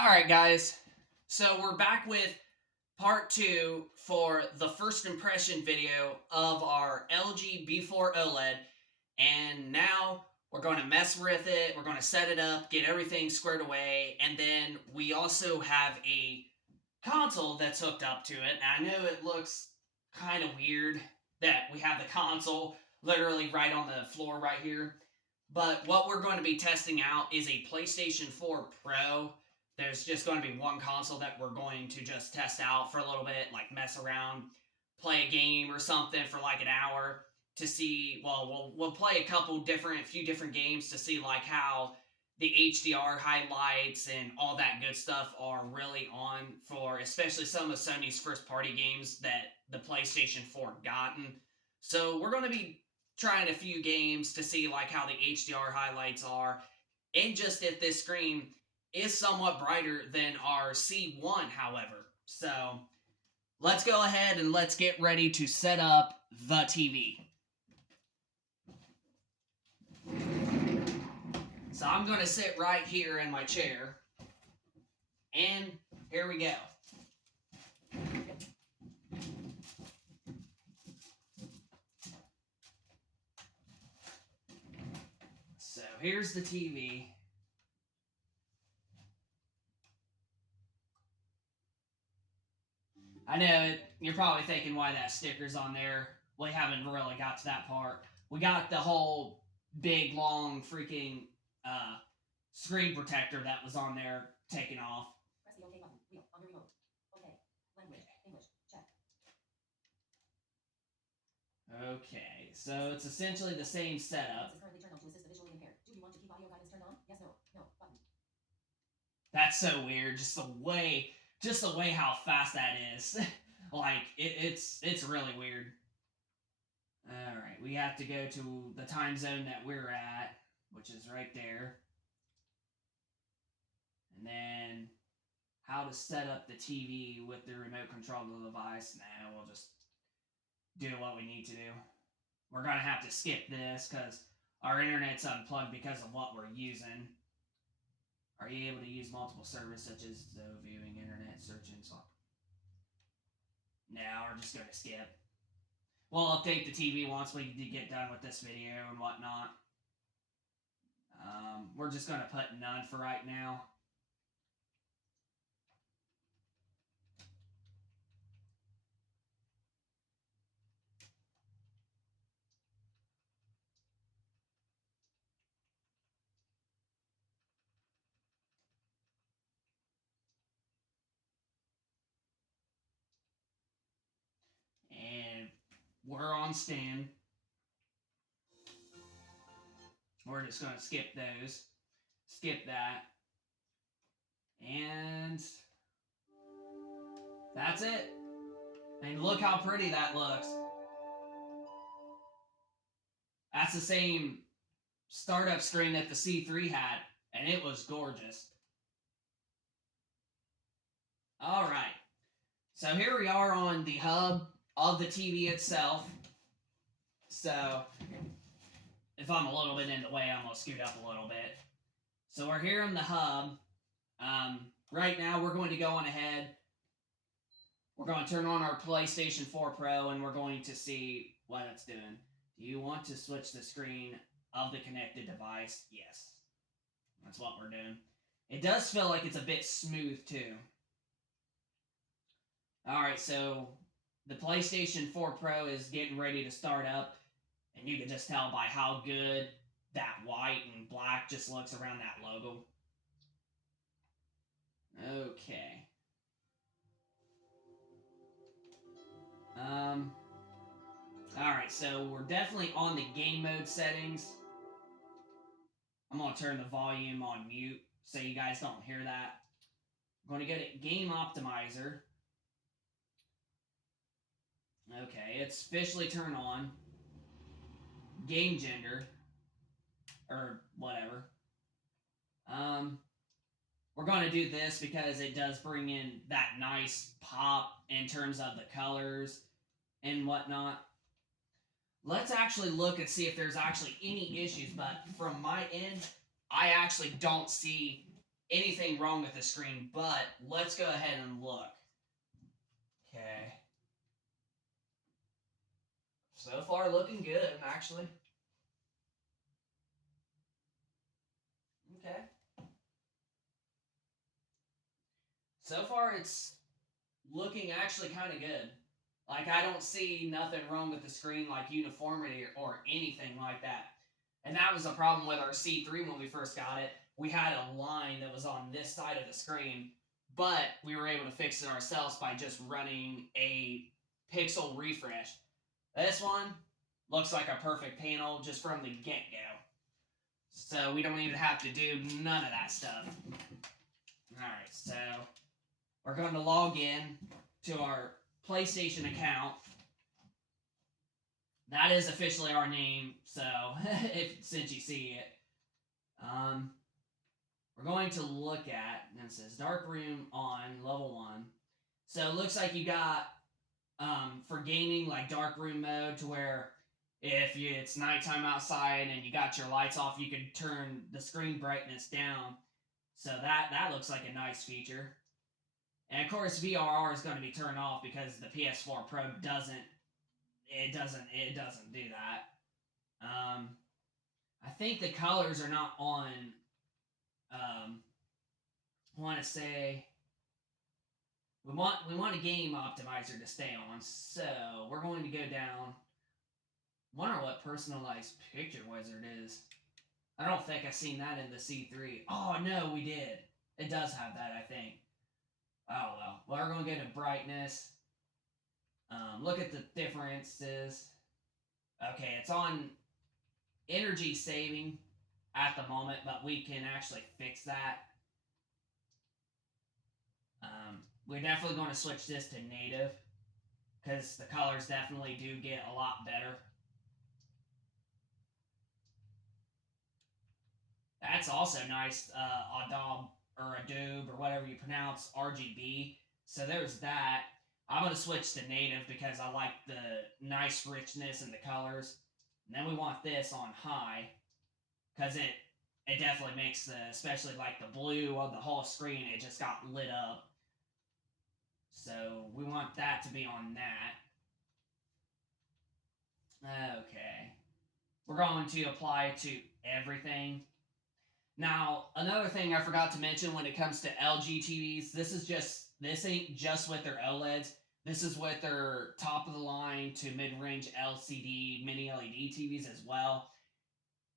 Alright, guys. So we're back with part 2 for the first impression video of our LG B4 OLED. And now we're going to mess with it. We're going to set it up, get everything squared away. And then we also have a console that's hooked up to it. And I know it looks kind of weird that we have the console literally right on the floor right here. But what we're going to be testing out is a PlayStation 4 Pro. There's just going to be one console that we're going to just test out for a little bit, like mess around, play a game or something for like an hour to see. Well, we'll play a few different games to see like how the HDR highlights and all that good stuff are really on for especially some of Sony's first party games that the PlayStation 4 gotten. So we're going to be trying a few games to see like how the HDR highlights are and just if this screen is somewhat brighter than our C1, however. So let's go ahead and let's get ready to set up the TV. So I'm going to sit right here in my chair. And here we go. So here's the TV. I know you're probably thinking why that sticker's on there. We haven't really got to that part. We got the whole big, long, freaking screen protector that was on there taken off. Press the OK button. Wheel on your remote. OK. Language. English. Check. Okay, so it's essentially the same setup. This is currently turned on to assist the visually impaired. Do you want to keep audio guidance turned on? Yes, no. No. Button. That's so weird. Just the way how fast that is. Like it's really weird. All right, we have to go to the time zone that we're at, which is right there. And then how to set up the TV with the remote control of the device. Nah, we'll just do what we need to do. We're going to have to skip this because our internet's unplugged because of what we're using. Are you able to use multiple servers such as the viewing, internet, search, and so on? Now we're just going to skip. We'll update the TV once we get done with this video and whatnot. We're just going to put none for right now. And we're on stand. We're just going to skip those. Skip that. And that's it. And look how pretty that looks. That's the same startup screen that the C3 had, and it was gorgeous. All right. So here we are on the hub of the TV itself. So if I'm a little bit in the way, I'm going to scoot up a little bit. So we're here in the hub. Right now, we're going to go on ahead. We're going to turn on our PlayStation 4 Pro, and we're going to see what it's doing. Do you want to switch the screen of the connected device? Yes. That's what we're doing. It does feel like it's a bit smooth, too. Alright, so the PlayStation 4 Pro is getting ready to start up, and you can just tell by how good that white and black just looks around that logo. Okay. Alright, so we're definitely on the game mode settings. I'm going to turn the volume on mute so you guys don't hear that. I'm going to go to Game Optimizer. Okay, it's officially turned on. Game gender. Or whatever. We're going to do this because it does bring in that nice pop in terms of the colors and whatnot. Let's actually look and see if there's actually any issues, but from my end, I actually don't see anything wrong with the screen, but let's go ahead and look. Okay. So far, looking good, actually. Okay. So far, it's looking actually kind of good. Like, I don't see nothing wrong with the screen, like uniformity or anything like that. And that was a problem with our C3 when we first got it. We had a line that was on this side of the screen, but we were able to fix it ourselves by just running a pixel refresh. This one looks like a perfect panel just from the get-go. So we don't even have to do none of that stuff. Alright, so we're going to log in to our PlayStation account. That is officially our name, so since you see it. We're going to look at, and it says dark room on level 1. So it looks like you got for gaming like dark room mode to where if it's nighttime outside and you got your lights off, you can turn the screen brightness down. So that looks like a nice feature. And of course, VRR is going to be turned off because the PS4 Pro doesn't do that. I think the colors are not on. I want to say we want a game optimizer to stay on, so we're going to go down. Wonder what personalized picture wizard is. I don't think I've seen that in the C3. Oh no, we did. It does have that, I think. Oh well. Well, we're going to go to brightness. Look at the differences. Okay, it's on energy saving at the moment, but we can actually fix that. We're definitely going to switch this to native because the colors definitely do get a lot better. That's also nice, Adobe or whatever you pronounce RGB. So there's that. I'm going to switch to native because I like the nice richness in the colors. And then we want this on high because it definitely makes especially like the blue of the whole screen, it just got lit up. So we want that to be on that. Okay. We're going to apply to everything. Now, another thing I forgot to mention when it comes to LG TVs, this ain't just with their OLEDs. This is with their top of the line to mid-range LCD mini LED TVs as well.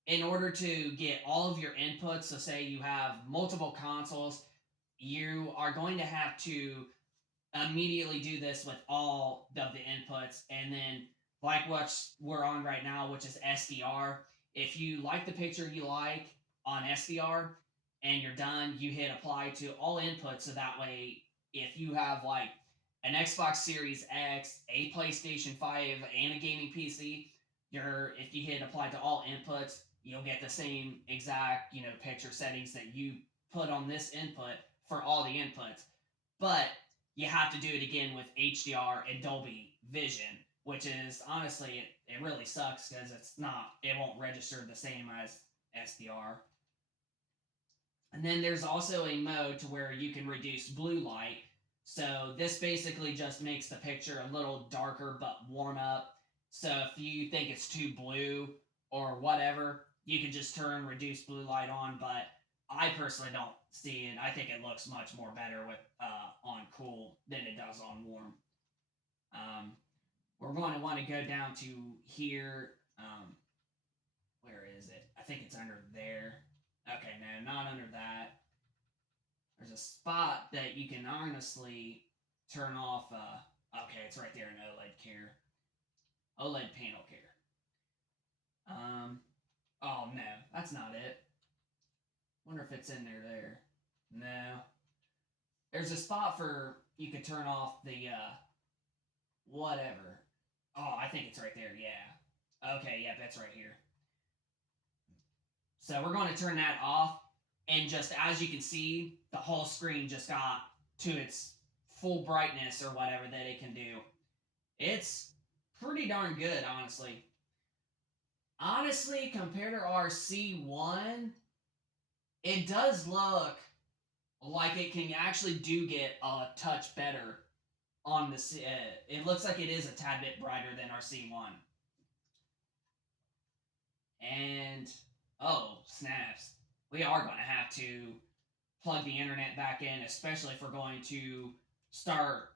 In order to get all of your inputs, so say you have multiple consoles, you are going to have to immediately do this with all of the inputs, and then like what we're on right now, which is SDR. If you like the picture you like on SDR and you're done, you hit apply to all inputs, so that way if you have like an Xbox Series X, a PlayStation 5, and a gaming PC, if you hit apply to all inputs, you'll get the same exact picture settings that you put on this input for all the inputs. But you have to do it again with HDR and Dolby Vision, which is honestly it really sucks because it won't register the same as SDR. And then there's also a mode to where you can reduce blue light. So this basically just makes the picture a little darker but warm up. So if you think it's too blue or whatever, you can just turn reduce blue light on. But I personally don't see it. I think it looks much more better with on cool than it does on warm. We're going to want to go down to here. Where is it? I think it's under there. Okay, no, not under that. There's a spot that you can honestly turn off. Okay, it's right there in OLED care. OLED panel care. Oh no, that's not it. Wonder if it's in there. No. There's a spot for you could turn off the whatever. Oh, I think it's right there. Yeah. Okay, yep, that's right here. So we're going to turn that off, and just as you can see, the whole screen just got to its full brightness or whatever that it can do. It's pretty darn good, honestly. Honestly, compared to our C1, it does look like it can actually do get a touch better on the it looks like it is a tad bit brighter than our C1. And oh, snaps. We are going to have to plug the internet back in, especially if we're going to start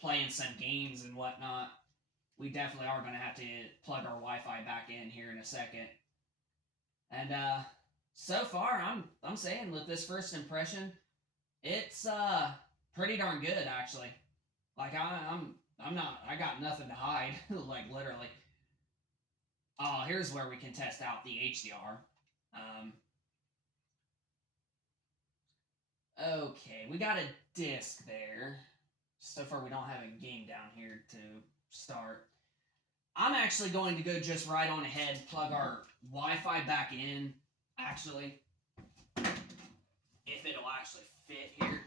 playing some games and whatnot. We definitely are going to have to plug our Wi-Fi back in here in a second. And so far, I'm saying with this first impression, it's pretty darn good actually. Like I'm not, I got nothing to hide. Like literally. Oh, here's where we can test out the HDR. Okay, we got a disc there. So far, we don't have a game down here to start. I'm actually going to go just right on ahead, plug our Wi-Fi back in, actually. If it'll actually fit here.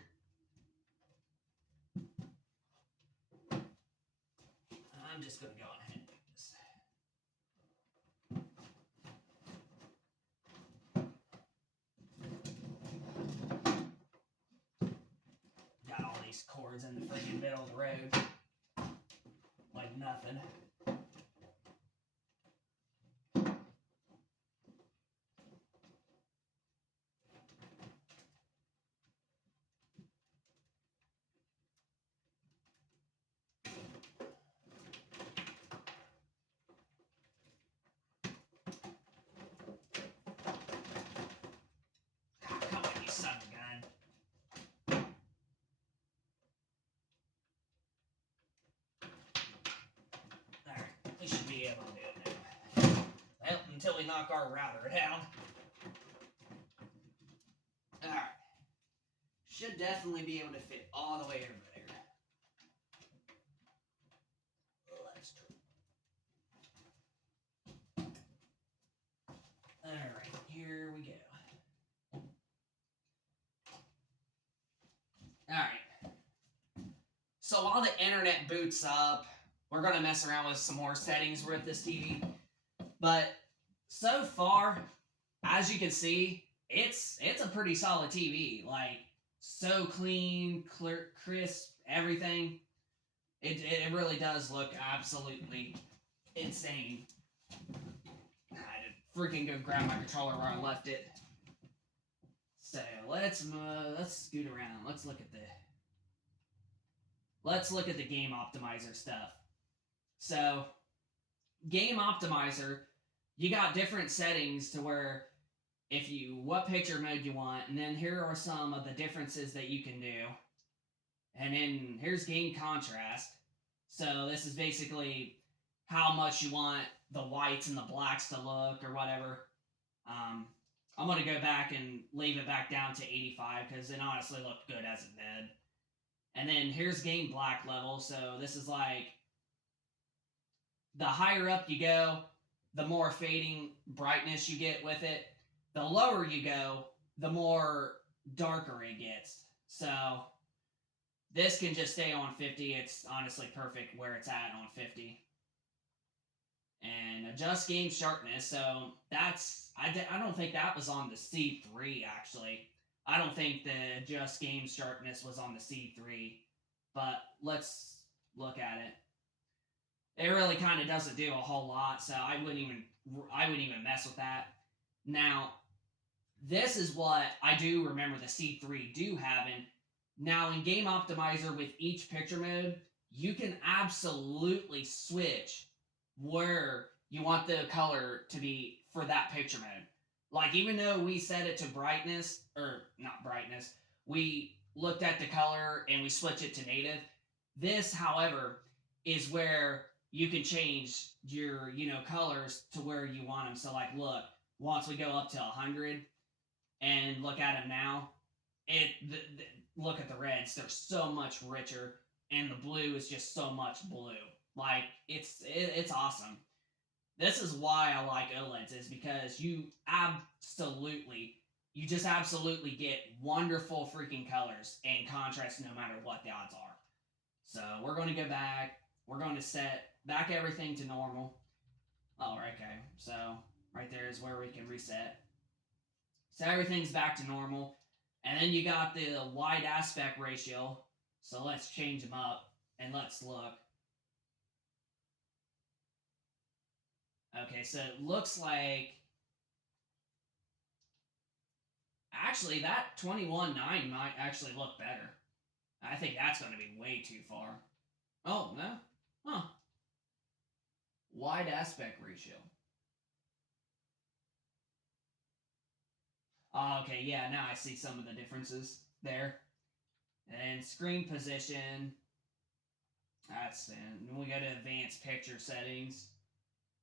I'm just going to go on ahead and do this. Got all these cords in the freaking middle of the road. Like nothing. Come on, you son of a gun. Alright, we should be able to do it now. Well, until we knock our router down. Alright. Should definitely be able to fit all the way over there. Let's try. Alright, here we go. Alright. So while the internet boots up, we're going to mess around with some more settings with this TV. But so far, as you can see, it's a pretty solid TV. Like, so clean, clear, crisp, everything. It really does look absolutely insane. I had to freaking go grab my controller where I left it. So let's scoot around. Let's look at the game optimizer stuff. So game optimizer, you got different settings to where if you what picture mode you want, and then here are some of the differences that you can do. And then here's game contrast. So this is basically how much you want the whites and the blacks to look or whatever. I'm going to go back and leave it back down to 85 because it honestly looked good as it did. And then here's game black level. So this is like the higher up you go, the more fading brightness you get with it. The lower you go, the more darker it gets. So this can just stay on 50. It's honestly perfect where it's at on 50. And adjust game sharpness. So that's, I don't think that was on the C3 actually. I don't think the adjust game sharpness was on the C3. But let's look at it. It really kind of doesn't do a whole lot, so I wouldn't even mess with that. Now, this is what I do remember the C3 do having. Now, in Game Optimizer with each picture mode, you can absolutely switch where you want the color to be for that picture mode. Like, even though we set it to brightness, or not brightness, we looked at the color and we switch it to native. This, however, is where you can change your, colors to where you want them. So, like, look, once we go up to 100 and look at them now, look at the reds. They're so much richer, and the blue is just so much blue. Like, it's awesome. This is why I like OLEDs, is because you just absolutely get wonderful freaking colors and contrast no matter what the odds are. So we're going to go back. We're going to set back everything to normal. Oh, okay. So right there is where we can reset. So everything's back to normal. And then you got the wide aspect ratio. So let's change them up and let's look. Okay, so it looks like actually that 21:9 might actually look better. I think that's going to be way too far. Oh, no? Huh. Wide aspect ratio. Oh, okay, yeah, now I see some of the differences there. And screen position. That's and we go to advanced picture settings.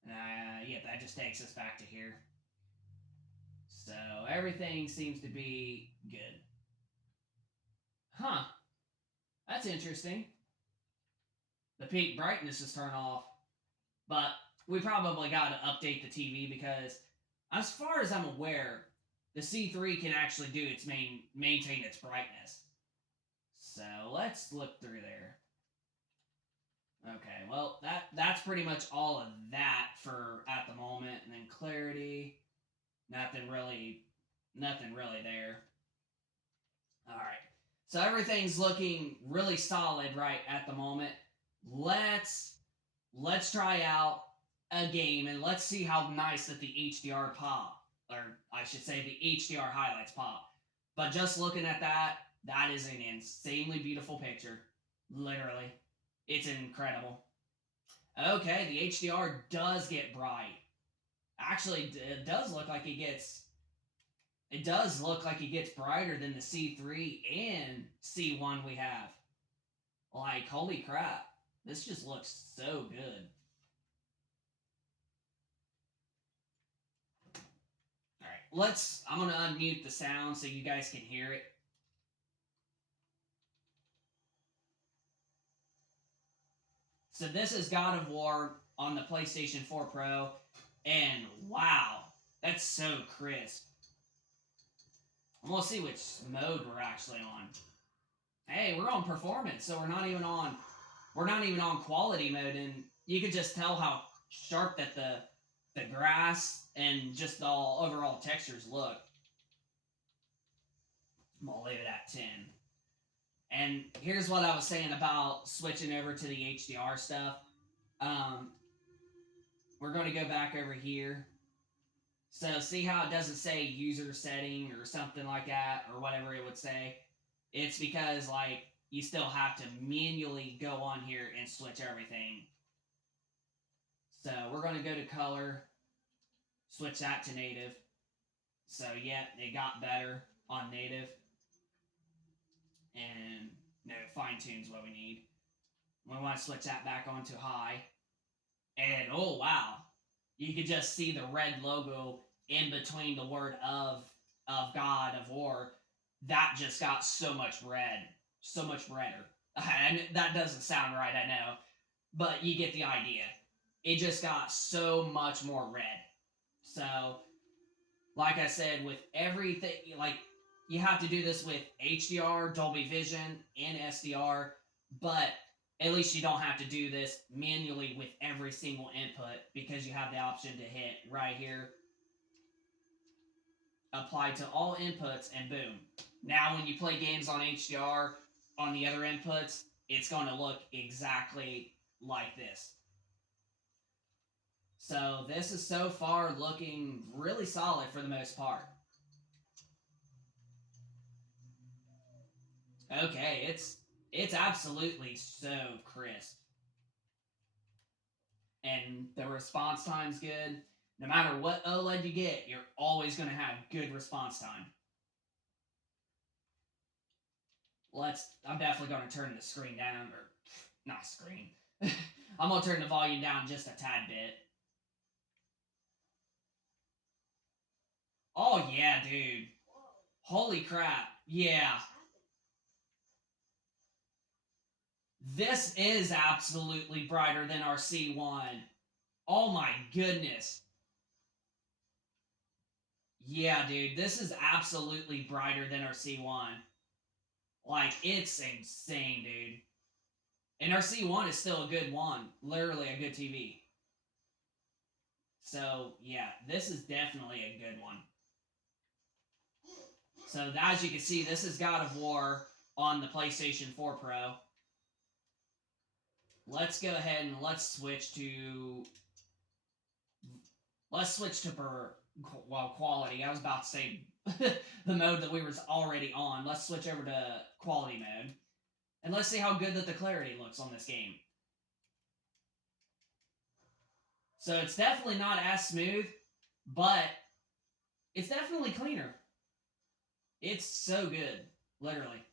Yeah, that just takes us back to here. So everything seems to be good. Huh. That's interesting. The peak brightness is turned off. But we probably got to update the TV because, as far as I'm aware, the C3 can actually do its maintain its brightness. So let's look through there. Okay, well that's pretty much all of that for at the moment, and then clarity, nothing really there. All right, so everything's looking really solid right at the moment. Let's try out a game and let's see how nice that the HDR pop, or I should say the HDR highlights pop. But just looking at that, that is an insanely beautiful picture. Literally, it's incredible. Okay, the HDR does get bright. Actually, it does look like it gets. It does look like it gets brighter than the C3 and C1 we have. Like, holy crap. This just looks so good. Alright, I'm gonna unmute the sound so you guys can hear it. So this is God of War on the PlayStation 4 Pro, and wow, that's so crisp. And we'll see which mode we're actually on. Hey, we're on performance, so we're not even on quality mode, and you could just tell how sharp that the grass and just all overall textures look. I'm gonna leave it at 10. And here's what I was saying about switching over to the HDR stuff. We're going to go back over here. So see how it doesn't say user setting or something like that, or whatever it would say? It's because like you still have to manually go on here and switch everything. So we're going to go to color, switch that to native. So yeah, it got better on native. And no, fine tunes what we need. We want to switch that back onto high. And oh wow, you could just see the red logo in between the word of God of War. That just got so much red, so much redder. And that doesn't sound right, I know, but you get the idea. It just got so much more red. So, like I said, with everything, like you have to do this with HDR, Dolby Vision, and SDR, but at least you don't have to do this manually with every single input because you have the option to hit right here, apply to all inputs, and boom. Now when you play games on HDR on the other inputs, it's going to look exactly like this. So this is so far looking really solid for the most part. Okay, it's absolutely so crisp. And the response time's good. No matter what OLED you get, you're always going to have good response time. I'm definitely going to turn the screen down, or not screen. I'm going to turn the volume down just a tad bit. Oh yeah, dude. Holy crap. Yeah. This is absolutely brighter than our C1. Oh my goodness. Yeah, dude, this is absolutely brighter than our C1. Like, it's insane, dude. And our C1 is still a good one. Literally a good TV. So, yeah, this is definitely a good one. So as you can see, this is God of War on the PlayStation 4 Pro. Let's go ahead and let's switch to quality. I was about to say the mode that we were already on. Let's switch over to quality mode. And let's see how good that the clarity looks on this game. So it's definitely not as smooth, but it's definitely cleaner. It's so good, literally.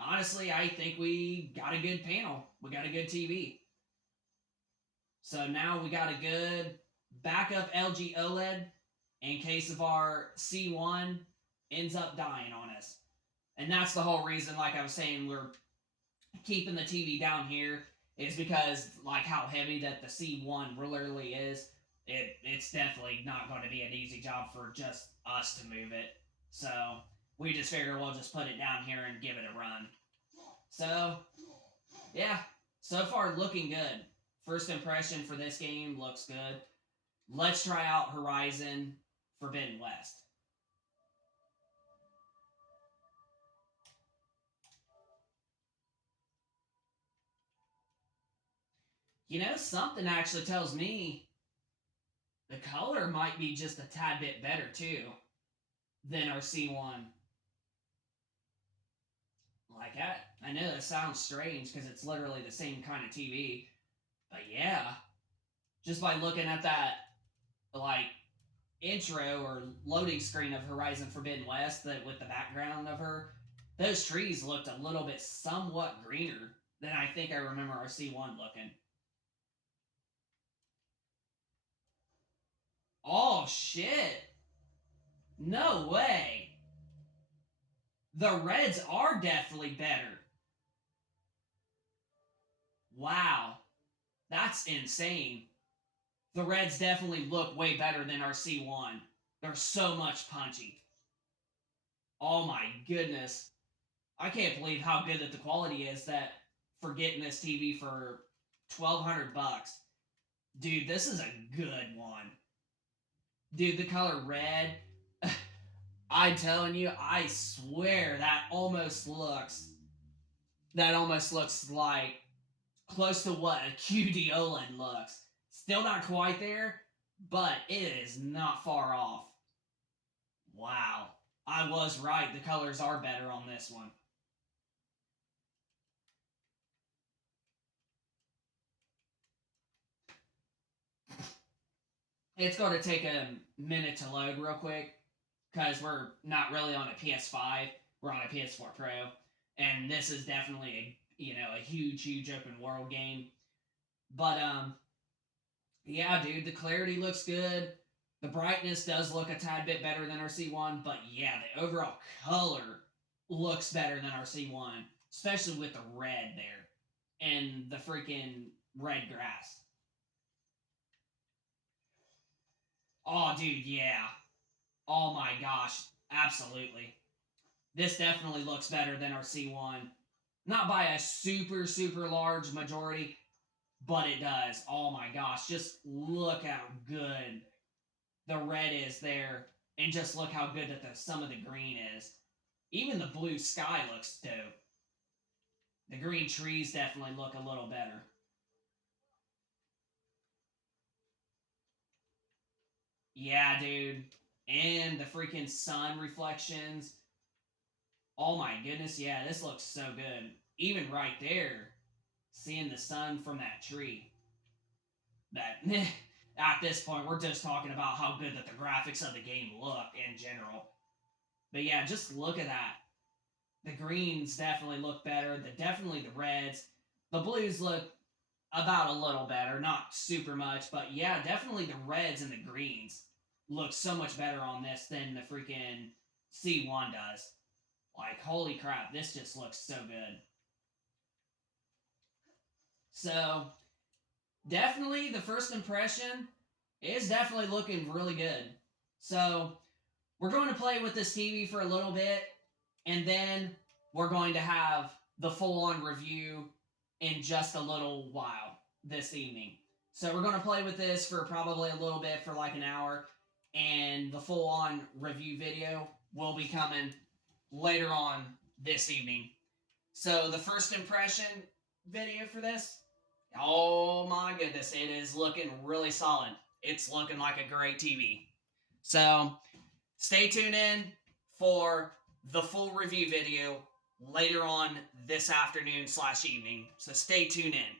Honestly, I think we got a good panel. We got a good TV. So now we got a good backup LG OLED in case of our C1 ends up dying on us. And that's the whole reason, like I was saying, we're keeping the TV down here is because, like, how heavy that the C1 really is. It's definitely not going to be an easy job for just us to move it. So we just figure we'll just put it down here and give it a run. So, yeah, so far looking good. First impression for this game looks good. Let's try out Horizon Forbidden West. You know, something actually tells me the color might be just a tad bit better too than our C1. Like that. I know that sounds strange because it's literally the same kind of TV. But yeah, just by looking at that, like, intro or loading screen of Horizon Forbidden West, that with the background of her, those trees looked a little bit somewhat greener than I think I remember our C1 looking. Oh shit! No way! The reds are definitely better. Wow, that's insane. The reds definitely look way better than our C1. They're so much punchy. Oh my goodness. I can't believe how good that the quality is that for getting this TV for $1,200. Dude, this is a good one. Dude, the color red, I'm telling you, I swear that almost looks like close to what a QD OLED looks. Still not quite there, but it is not far off. Wow. I was right. The colors are better on this one. It's going to take a minute to load real quick because we're not really on a PS5. We're on a PS4 Pro, and this is definitely a huge open world game. But yeah, dude, the clarity looks good. The brightness does look a tad bit better than our C1, but yeah, the overall color looks better than our C1, especially with the red there and the freaking red grass. Oh, dude, yeah. Oh my gosh, absolutely. This definitely looks better than our C1. Not by a super large majority, but it does. Oh my gosh, just look how good the red is there, and just look how good that some of the green is. Even the blue sky looks dope. The green trees definitely look a little better. Yeah, dude. And the freaking sun reflections. Oh my goodness, yeah, this looks so good. Even right there, seeing the sun from that tree. That at this point, we're just talking about how good that the graphics of the game look in general. But yeah, just look at that. The greens definitely look better. Definitely the reds. The blues look about a little better, not super much, but yeah, definitely the reds and the greens look so much better on this than the freaking C1 does. Like, holy crap, this just looks so good. So, definitely the first impression is definitely looking really good. So, we're going to play with this TV for a little bit, and then we're going to have the full-on review in just a little while this evening. So we're going to play with this for probably a little bit, for like an hour, and the full-on review video will be coming later on this evening. So the first impression video for this, oh my goodness, it is looking really solid. It's looking like a great TV. So stay tuned in for the full review video later on this afternoon/evening. So stay tuned in.